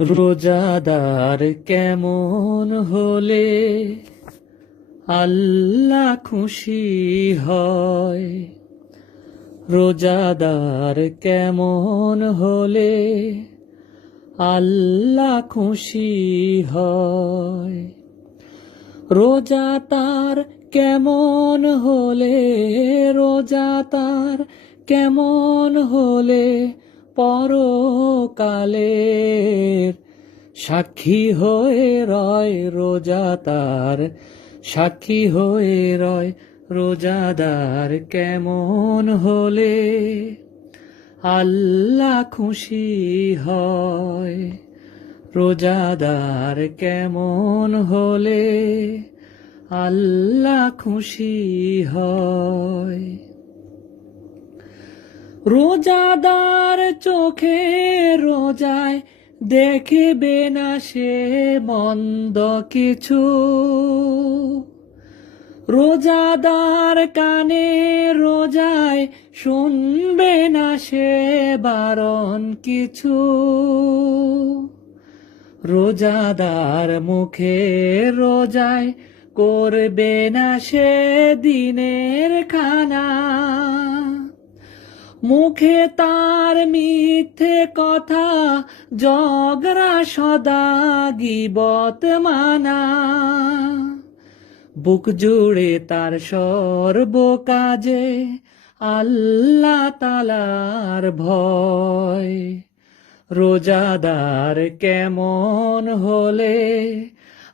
রোজাদার কেমন হলে আল্লাহ খুশি হয়? রোজাদার কেমন হলে আল্লাহ খুশি হয়? রোজা তার কেমন হলে রোজা তার কেমন হলে পরকালের সাক্ষী হয়ে রয় রোজা তার, সাক্ষী হয়ে রয় রোজাদার কেমন হলে? আল্লাহ খুশি হয় রোজাদার কেমন হলে? আল্লাহ খুশি হয় রোজাদার চোখে রোজায় দেখবে না সে মন্দ কিছু। রোজাদার কানে রোজায় শুনবে না সে বারণ কিছু। রোজাদার মুখে রোজায় করবে না সে দিনের খানা। মুখে তার মিথ্যে কথা, জগরা সদা গিবত মানা। বুক জুড়ে তার সর্ব কাজে আল্লাহ তালার ভয়। রোজাদার কেমন হলে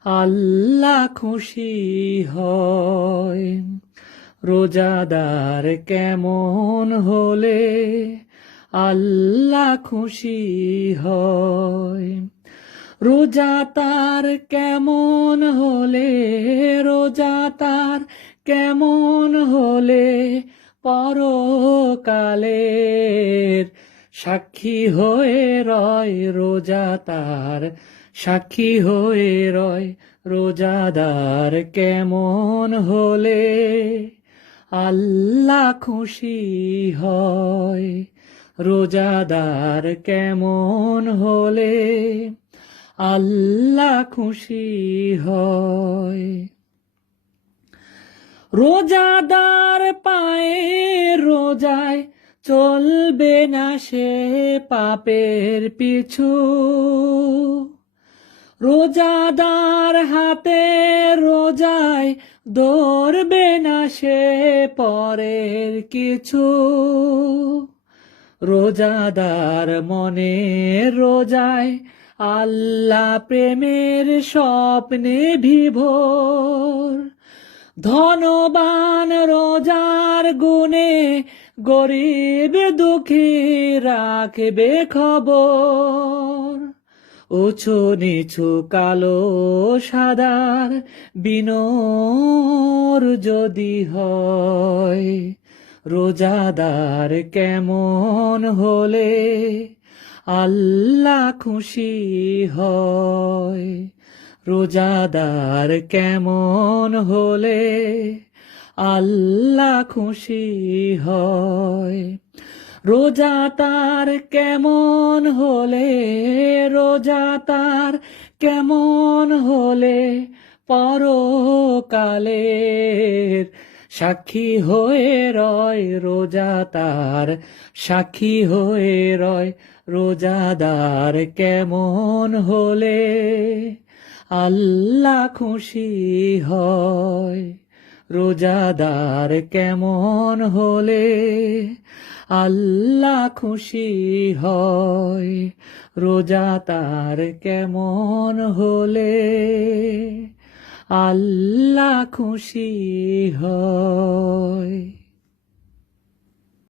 আল্লাহ খুশি হয়। রোজাদার কেমন হলে আল্লাহ খুশি হয়। রোজা তার কেমন হলে রোজা তার কেমন হলে পরকালের সাক্ষী হয়ে রয় রোজা তার সাক্ষী হয়ে রয়, রোজাদার কেমন হলে আল্লাহ খুশি হয়। রোজাদার কেমন হলে আল্লাহ খুশি হয়। রোজাদার পায়ে রোজায় চলবে না সে পাপের পিছু। রোজাদার হাতে রোজায় ধরবে না সে পরের কিছু। রোজাদার মনে রোজায় আল্লাহ প্রেমের স্বপ্নে বিভোর ধনবান রোজার গুণে গরিব দুঃখী রাখবে খবর। উঁচু নিচু কালো সাদার বিনোর যদি হয়, রোজাদার কেমন হলে আল্লাহ খুশি হয়, রোজাদার কেমন হলে আল্লাহ খুশি হয়। রোজা তার কেমন হলে, রোজা তার কেমন হলে, পরকালের সাক্ষী হয়ে রয় রোজা তার, সাক্ষী হয়ে রয় রোজাদার কেমন হলে, আল্লাহ খুশি হয়। রোজাদার কেমন হলে আল্লাহ খুশি হয়। রোজা তার কেমন হলে আল্লাহ খুশি হয়।